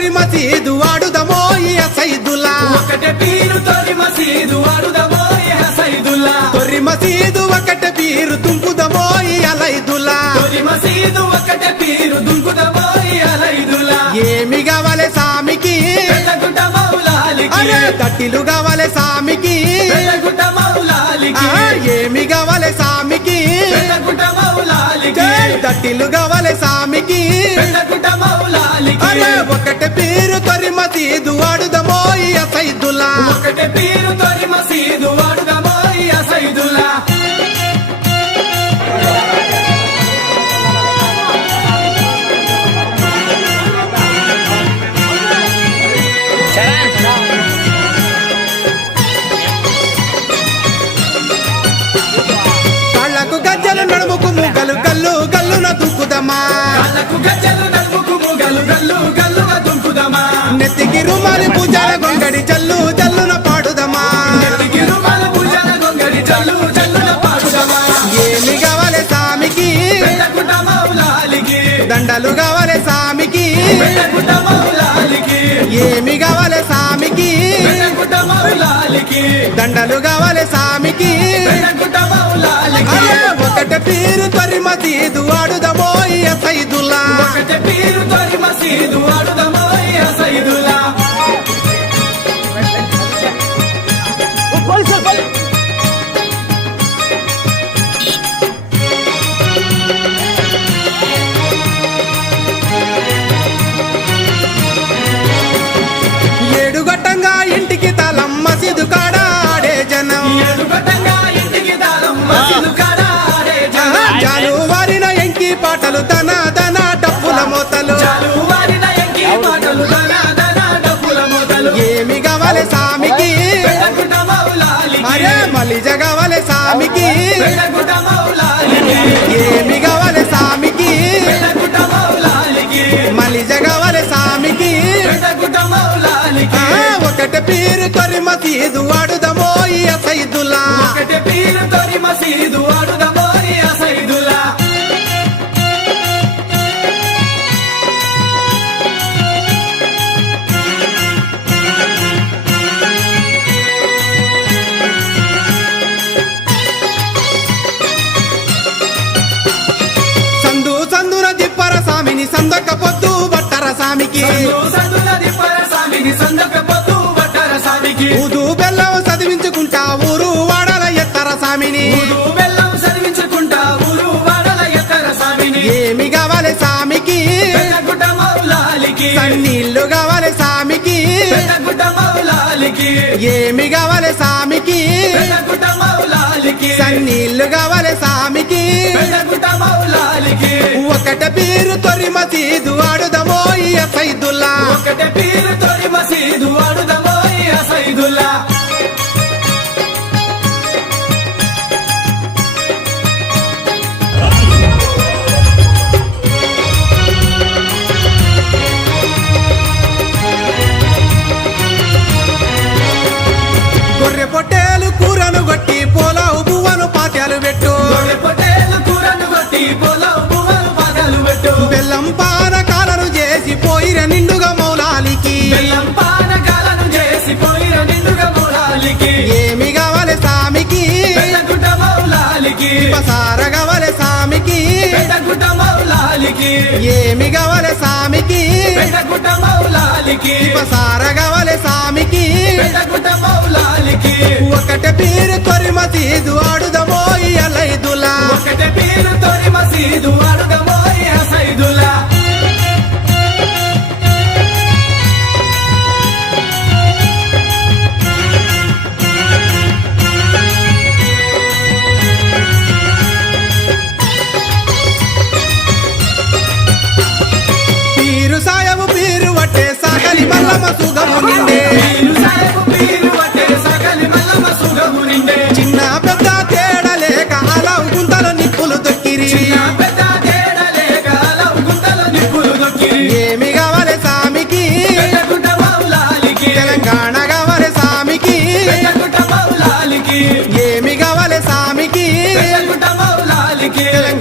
తొరి మసీదు వాడుదమో సైదులా ఒకటే పీరు తొలి మసీదు వాడుదమో సైదుల్లా తొర్రి మసీదు ఒకటే పీరు తుంపుదమో అలైదులా. తొలి మసీదు ఒకటే పీరు దుంకుదమో అలైదుల్లా ఏమి కావాలి సామికి? అరే తట్టిలు కావాలి సామికి? ఏమి కావాలి సామికి? తట్టిలు కావాలి పీరు తొరి మసీదు వాడుదమో ఈ సైదులా ఒకటే పీరు తొలి మసీదు వాడుదమో సైదుల్లా కళ్ళకు గజ్జలు నడుముకు ముగ్గలు గల్లు గల్లున దుక్కుదమ్మా కాళ్ళకు గజ్జలు దండలు కావాలి సామికి. ఏమి కావాలి సామికి. దండలు కావాలి సామికి. ఒకటే పీరు తొరి మసీదు వాడుదమో ఈ సైదుల్లా ఒకటే పీరు సామికి ఏమి కావాలి సామికి పెద్దగుంట మౌలాలికి మలిజ కావాలి సామికి ఒకటి మౌలాలికి పీరు ఊదు బెల్లం చదివించుకుంటా ఊరు వాడల ఎత్తర సామిని. బెల్లం చదివించుకుంటా ఊరు వాడల ఎత్తర సామిని. ఏమి కావాలి సామికి? సన్నీళ్ళు కావాలి సామికి? ఏమి కావాలి సామికి? సన్నీళ్ళు కావాలి సామికి? ఒకట పీరు తొరి మసీదు కావాలి సామికి. ఏమి కావాలి సామికి. కావాలి సామికి. ఒకటే పీరు తొరి మసీదు ఆడుదమో ఈ అలైదులా ఒకటే పీరు తొలి మసీదు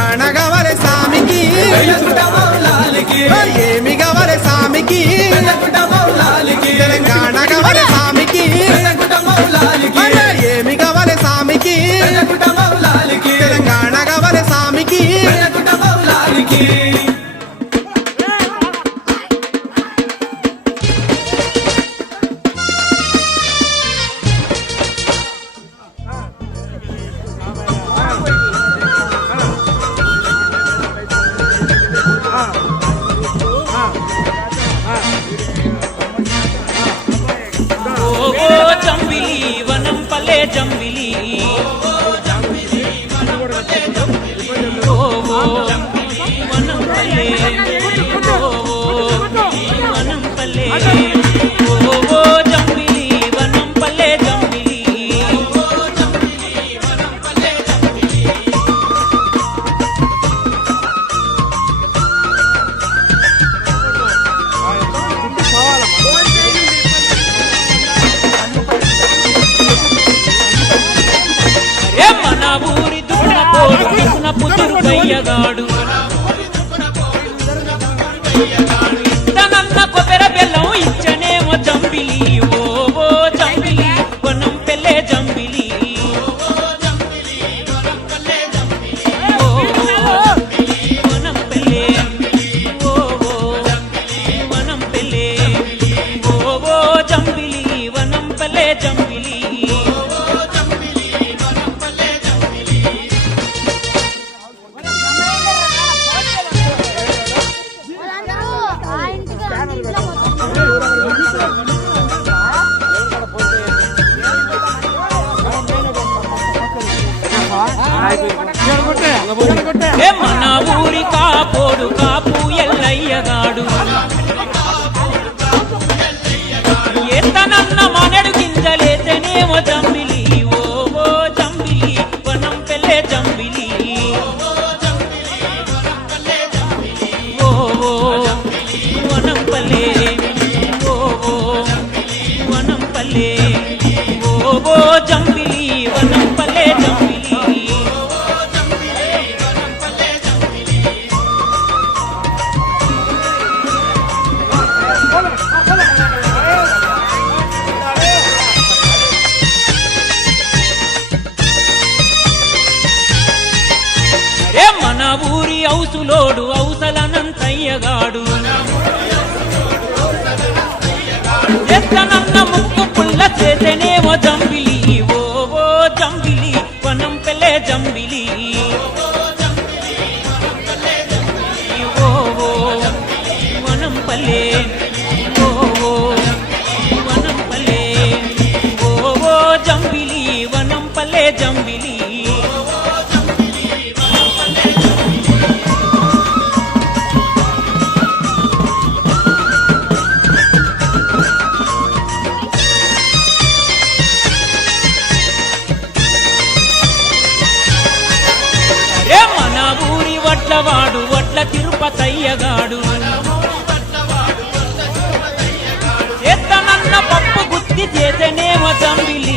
ప్రాణగవర స్వామికి ఏమి గవర స్వామికి తెలంగాణ గవర जम పోతాడు జమ్మిలి వనంపలే జమ్మిలి మన ఊరి ఔసులోడు ఔసలనంతయ్యగాడు. జంబిలి. వడ్లవాడు వడ్ల తిరుపతయ్యగాడు. చేతనన్న పప్పు గుత్తి చేతనే వదంబిలి